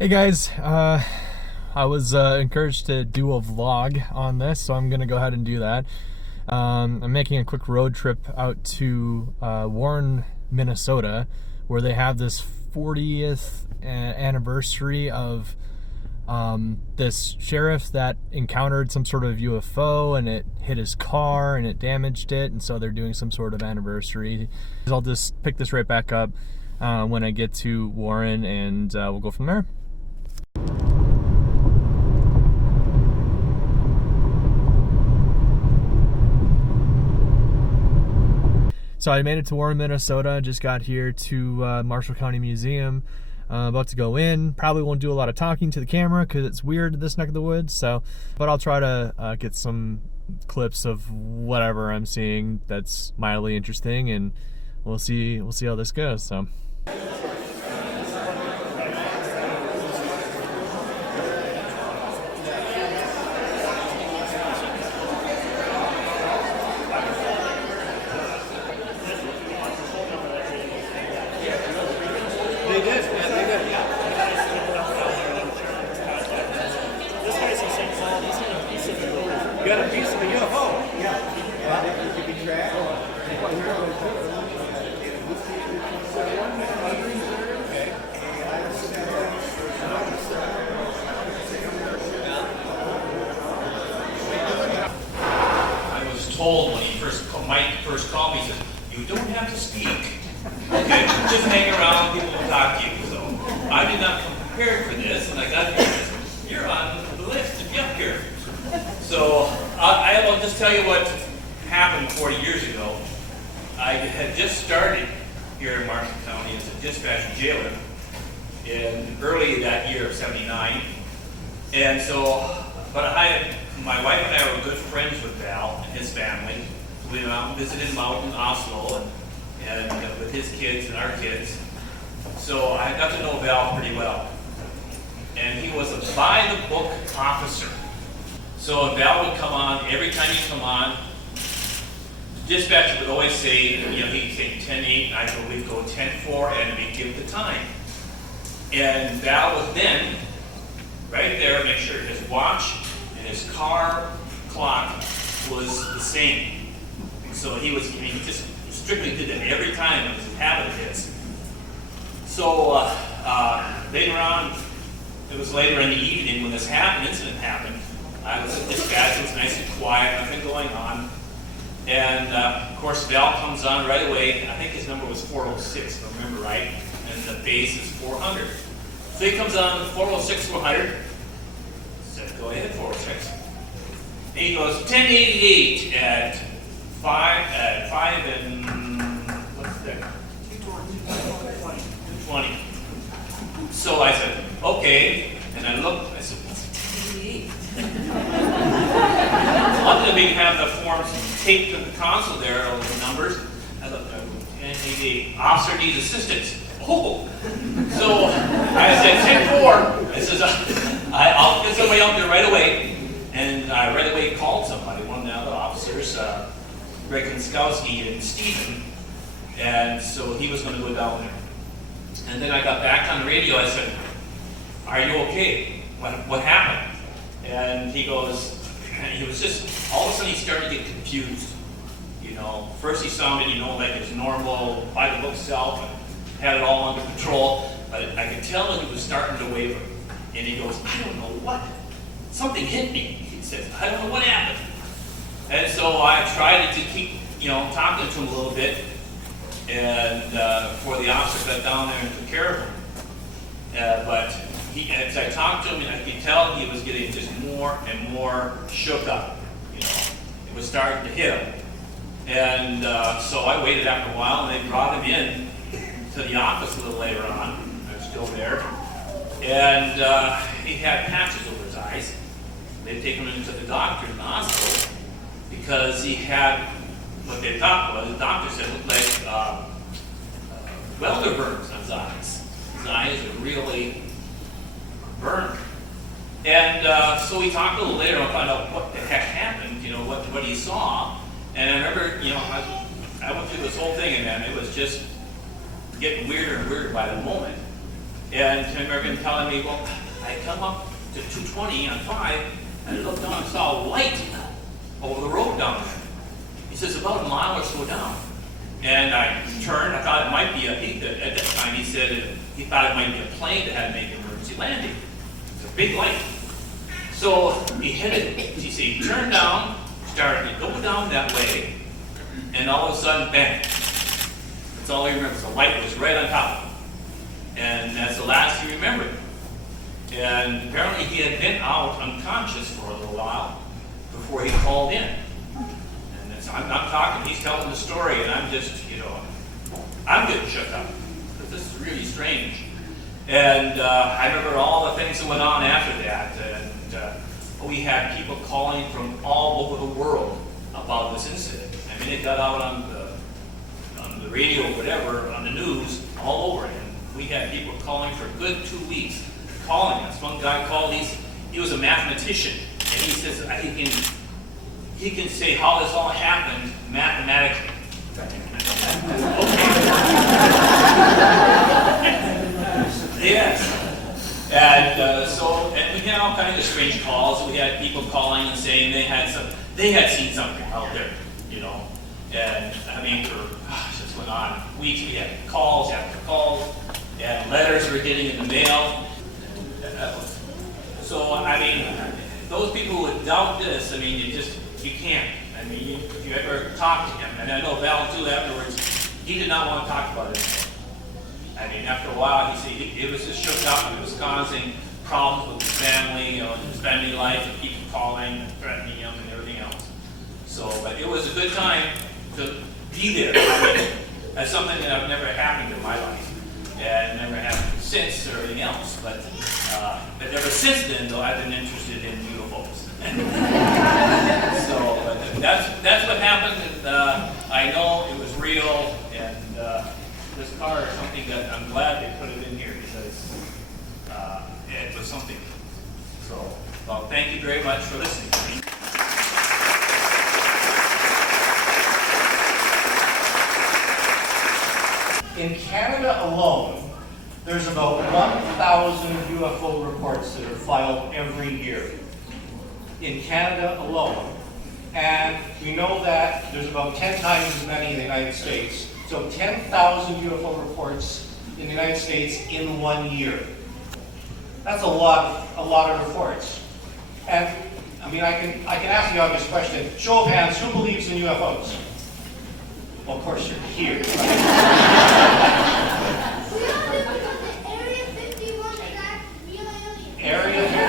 Hey guys, I was encouraged to do a vlog on this, so I'm going to go ahead and do that. I'm making a quick road trip out to Warren, Minnesota, where they have this 40th anniversary of this sheriff that encountered some sort of UFO and it hit his car and it damaged it, and so they're doing some sort of anniversary. I'll just pick this right back up when I get to Warren, and we'll go from there. So I made it to Warren, Minnesota. Just got here to Marshall County Museum. About to go in. Probably won't do a lot of talking to the camera because it's weird in this neck of the woods. But I'll try to get some clips of whatever I'm seeing that's mildly interesting, and we'll see how this goes. So. They did, man, they did. This guy's in St. Paul, he's got a piece of the UFO. You got a piece of the UFO? Yeah. It could be tracked. I was told when Mike first called me, he said, "You don't have to speak. Okay, just hang around, people will talk to you." So I did not come prepared for this, and I got here. You're on the list to be up here. So I will just tell you what happened 40 years ago. I had just started here in Marshall County as a dispatch jailer in early that year of '79. And so, but my wife and I were good friends with Val and his family. We went out and visited him out in Oslo and with his kids and our kids. So I got to know Val pretty well. And he was a by-the-book officer. So Val would come on, every time he'd come on, the dispatcher would always say, he'd say 10-8, and we'd go 10-4, and we'd give the time. And Val would then, right there, make sure his watch and his car clock was the same. So he just strictly did that every time. It was a habit of his. So later on, it was later in the evening when this incident happened. I was at dispatch. It was nice and quiet, nothing going on. And of course, Val comes on right away. I think his number was 406, if I remember right, and the base is 400. So he comes on 406, 400. Said, "Go ahead, 406." And he goes 1088 at 5 and what's that? 220. So I said, "Okay," and I looked. I said, "What's 1088?" Luckily, we have the forms taped to the console there, all the numbers. I looked at 1088. Officer needs assistance. Oh, so I said 10-4. I says, "I'll get somebody out there right away," and I right away called somebody, one of the other officers. Greg Konskowski and Stephen, and so he was going to go down there. And then I got back on the radio. I said, "Are you okay? What happened?" And he was just, all of a sudden he started to get confused. First he sounded, like his normal by-the-book self and had it all under control, but I could tell that he was starting to waver. And he goes, "I don't know what, something hit me." He says, "I don't know what happened." And so I tried to keep, talking to him a little bit, and before the officer got down there and took care of him. But as I talked to him, and I could tell he was getting just more and more shook up. It was starting to hit him. And so I waited after a while, and they brought him in to the office a little later on. I was still there. And he had patches over his eyes. They'd taken him into the doctor in the hospital, because he had what they thought was, the doctor said, looked like welder burns on his eyes. His eyes are really burned. And so we talked a little later and found out what the heck happened, what he saw. And I remember, I went through this whole thing, and man, it was just getting weirder and weirder by the moment. And I remember him telling me, well, I come up to 220 on 5, and I looked down and saw a light over the road down there. He says, about a mile or so down. And I turned, I thought it might be at that time he said he thought it might be a plane that had to make an emergency landing. It's a big light. So he he turned down, started to go down that way, and all of a sudden, bang. That's all he remembers. The light was right on top of him. And that's the last he remembered. And apparently he had been out unconscious for a little while before he called in. And I'm not talking, he's telling the story, and I'm just, I'm getting shook up. Because this is really strange. And I remember all the things that went on after that. And we had people calling from all over the world about this incident. I mean, it got out on the radio, whatever, on the news, all over. And we had people calling for a good 2 weeks, calling us. One guy called, he was a mathematician, and he says he can say how this all happened mathematically. Yes. And we had all kinds of strange calls. We had people calling and saying they had seen something out there, And I mean, this went on weeks. We had calls after calls, and letters we were getting in the mail. So I mean, those people who would doubt this, I mean, you can't. I mean, if you ever talk to him, and I know Val too afterwards, he did not want to talk about it. I mean, after a while, he said it was just shook up. It was causing problems with his family, his family life, and people calling and threatening him and everything else. So, but it was a good time to be there. I mean, that's something that I've never happened in my life, and never happened since or anything else. But ever since then, though, I've been interested in UFOs. So, but that's what happened, and I know it was real, and this car is something that I'm glad they put it in here because it was something. So, well, thank you very much for listening to me. In Canada alone, there's about 1,000 UFO reports that are filed every year. In Canada alone. And we know that there's about 10 times as many in the United States. So 10,000 UFO reports in the United States in 1 year. That's a lot of reports. And I mean, I can ask the obvious question. Show of hands, who believes in UFOs? Well, of course you're here. Area 51.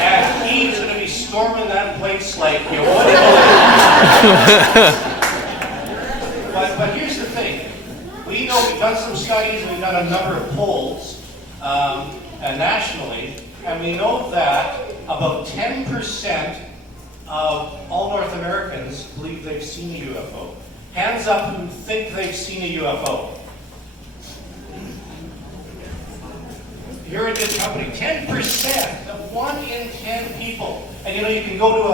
And he's going to be storming that place like you wouldn't believe. But here's the thing. We know we've done some studies, we've done a number of polls nationally, and we know that about 10% of all North Americans believe they've seen a UFO. Hands up who think they've seen a UFO. You're a good company. 10% of 1 in 10 people. And you can go to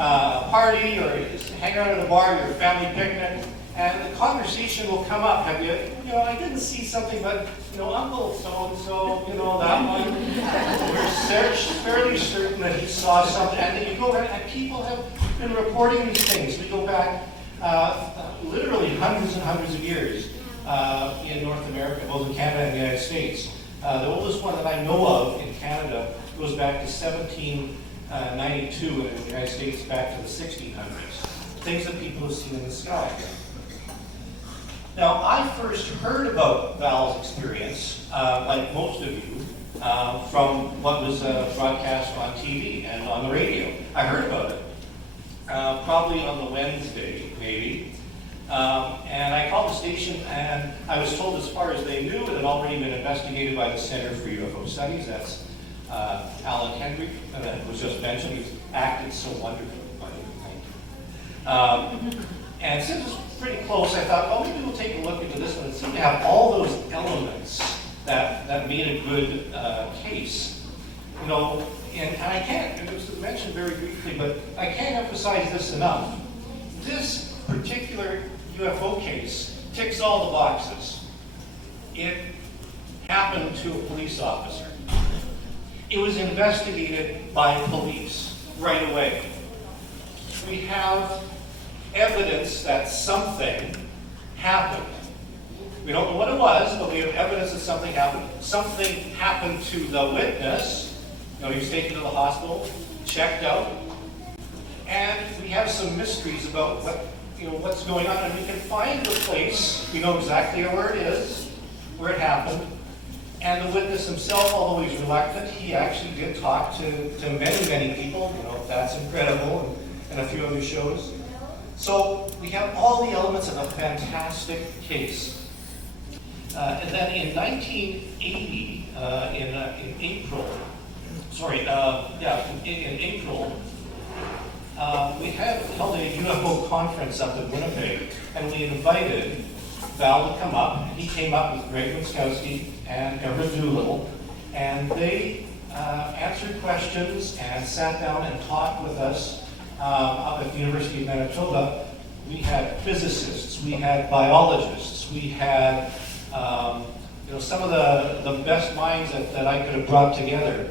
a party or just hang out at a bar, your family picnic, and the conversation will come up. Have you, I didn't see something, but, Uncle so-and-so, that one. We're fairly certain that he saw something. And then you go around, and people have been reporting these things. We go back literally hundreds and hundreds of years in North America, both in Canada and the United States. The oldest one that I know of in Canada goes back to 1792, and in the United States back to the 1600s. Things that people have seen in the sky. Now, I first heard about Val's experience, like most of you, from what was broadcast on TV and on the radio. I heard about it, probably on the Wednesday, maybe. And I called the station, and I was told, as far as they knew, it had already been investigated by the Center for UFO Studies. That's Alan Hendrick, that was just mentioned. He's acted so wonderfully, by the way. And since it was pretty close, I thought, well, maybe we'll take a look into this one. It seemed to have all those elements that made a good case. And I can't, it was mentioned very briefly, but I can't emphasize this enough. This particular UFO case ticks all the boxes. It happened to a police officer. It was investigated by police right away. We have evidence that something happened. We don't know what it was, but we have evidence that something happened. Something happened to the witness. You know, he was taken to the hospital, checked out, and we have some mysteries about what's going on. And we can find the place. We know exactly where it is, where it happened. And the witness himself, although he's reluctant, he actually did talk to many, many people. You know, That's Incredible and a few other shows. So we have all the elements of a fantastic case. And then in 1980, in April, we held a UFO conference up in Winnipeg, and we invited Val to come up. He came up with Greg Wiskowski and Everett Doolittle, and they answered questions and sat down and talked with us up at the University of Manitoba. We had physicists, we had biologists, we had some of the best minds that I could have brought together.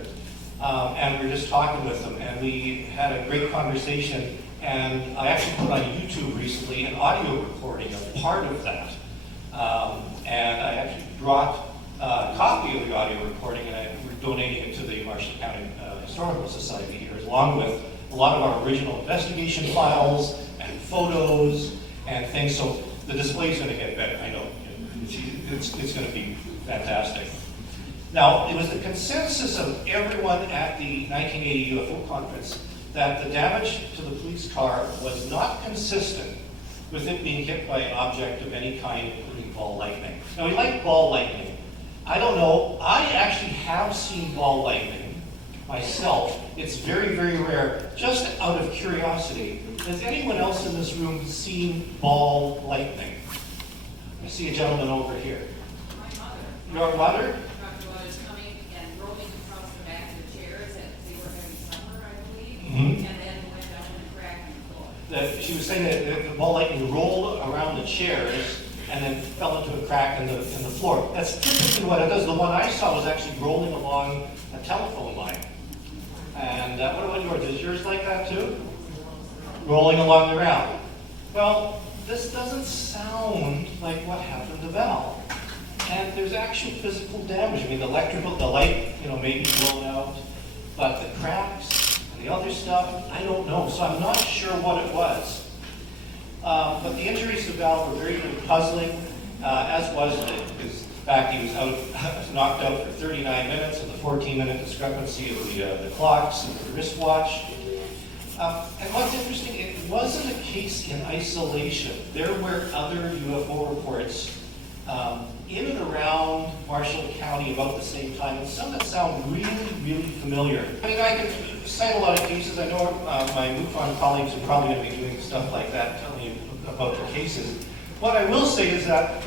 And we were just talking with them, and we had a great conversation. And I actually put on YouTube recently an audio recording of part of that. And I actually brought a copy of the audio recording, and we're donating it to the Marshall County Historical Society here, along with a lot of our original investigation files and photos and things. So the display is going to get better, I know. It's going to be fantastic. Now, it was the consensus of everyone at the 1980 UFO conference that the damage to the police car was not consistent with it being hit by an object of any kind, including ball lightning. Now, we like ball lightning. I don't know, I actually have seen ball lightning myself. It's very, very rare. Just out of curiosity, has anyone else in this room seen ball lightning? I see a gentleman over here. My mother. Your mother? Was coming and rolling across the back of the chairs as they were having supper, I believe, Mhm. and then went down and cracked in the floor. She was saying that the ball lightning rolled around the chairs and then fell into a crack in the floor. That's typically what it does. The one I saw was actually rolling along a telephone line. And what about yours? Is yours like that too? Rolling along the ground. Well, this doesn't sound like what happened to Val. And there's actual physical damage. I mean, the light, maybe blown out, but the cracks and the other stuff, I don't know. So I'm not sure what it was. But the injuries to Val were very, very puzzling, as was his fact he was knocked out for 39 minutes, and the 14-minute discrepancy of the clocks and the wristwatch. And what's interesting, it wasn't a case in isolation. There were other UFO reports in and around Marshall County about the same time, and some that sound really, really familiar. I mean, I could cite a lot of cases. I know my MUFON colleagues are probably going to be doing stuff like that, telling you about the cases. What I will say is that,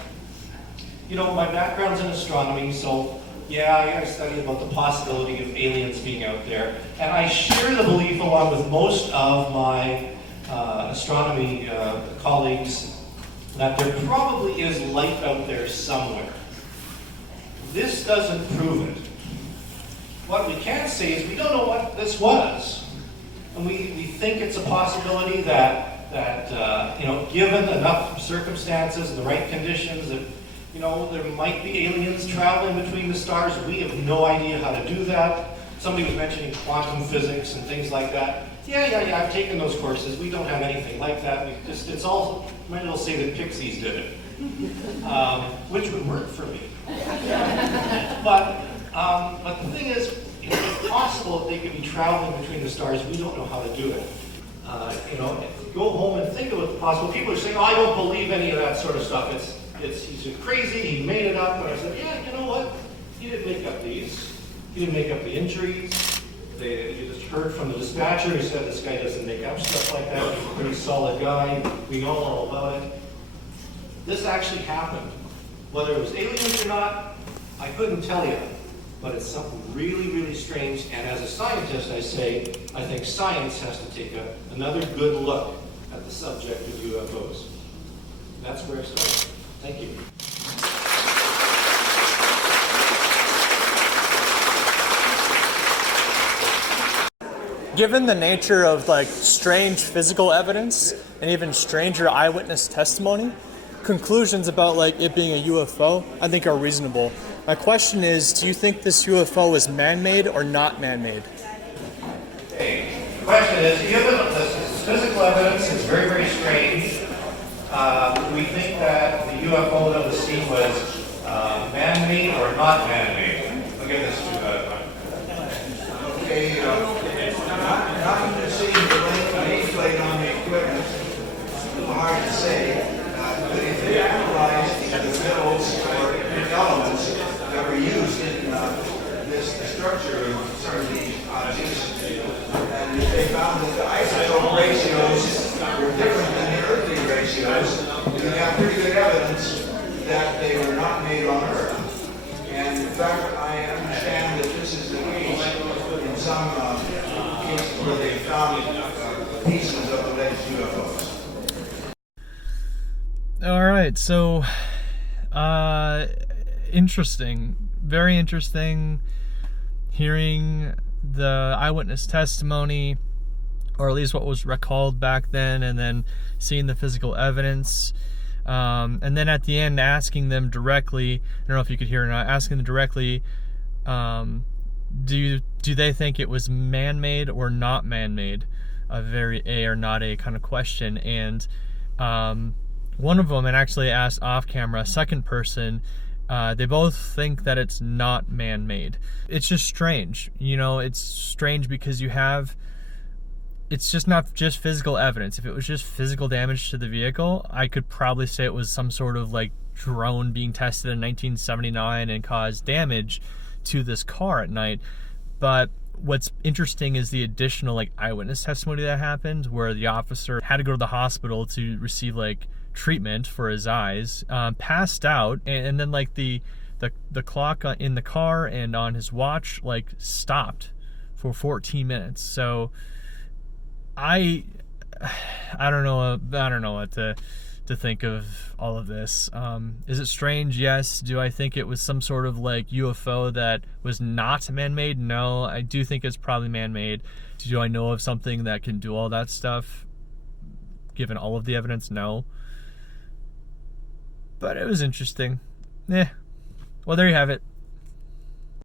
my background's in astronomy, so yeah, I studied about the possibility of aliens being out there, and I share the belief, along with most of my astronomy colleagues, that there probably is life out there somewhere. This doesn't prove it. What we can say is we don't know what this was. And we think it's a possibility that given enough circumstances and the right conditions, that there might be aliens traveling between the stars. We have no idea how to do that. Somebody was mentioning quantum physics and things like that. Yeah, I've taken those courses. We don't have anything like that. It's all, might as say that pixies did it, which would work for me. But the thing is, it's possible that they could be traveling between the stars. We don't know how to do it. Go home and think of it possible. People are saying, I don't believe any of that sort of stuff. He's just crazy. He made it up. And I said, yeah, you know what? He didn't make up these. He didn't make up the injuries. You just heard from the dispatcher who said this guy doesn't make up stuff like that. He's a pretty solid guy. We know all about it. This actually happened. Whether it was aliens or not, I couldn't tell you. But it's something really, really strange. And as a scientist, I think science has to take another good look at the subject of UFOs. That's where I started. Thank you. Given the nature of like strange physical evidence and even stranger eyewitness testimony, conclusions about like it being a UFO, I think are reasonable. My question is, do you think this UFO is man-made or not man-made? The question is, given the physical evidence is very, very strange, we think that the UFO that was seen was man-made or not man-made. I'll give this to Okay, not seeing the nameplate on the equipment, it's hard to say, but if they analyzed the metals or elements that were used in this structure of some of these objects, and if they found that the isotope ratios were different than the earthly ratios, you have pretty good evidence that they were not made on Earth. And in fact, I understand that this is the case in some cases where they found pieces of alleged UFOs. All right, so interesting, very interesting hearing the eyewitness testimony, or at least what was recalled back then, and then seeing the physical evidence. And then at the end, asking them directly, I don't know if you could hear or not, asking them directly, do they think it was man-made or not man-made? A very A or not A kind of question. And one of them, and actually asked off camera, a second person, they both think that it's not man-made. It's just strange. You know, it's strange because it's just not just physical evidence. If it was just physical damage to the vehicle, I could probably say it was some sort of like drone being tested in 1979 and caused damage to this car at night. But what's interesting is the additional like eyewitness testimony that happened, where the officer had to go to the hospital to receive like treatment for his eyes, passed out, and then like the clock in the car and on his watch like stopped for 14 minutes. So I don't know what to think of all of this. Is it strange? Yes. Do I think it was some sort of like UFO that was not man-made? No. I do think it's probably man-made. Do I know of something that can do all that stuff given all of the evidence? No. But it was interesting. Well, there you have it.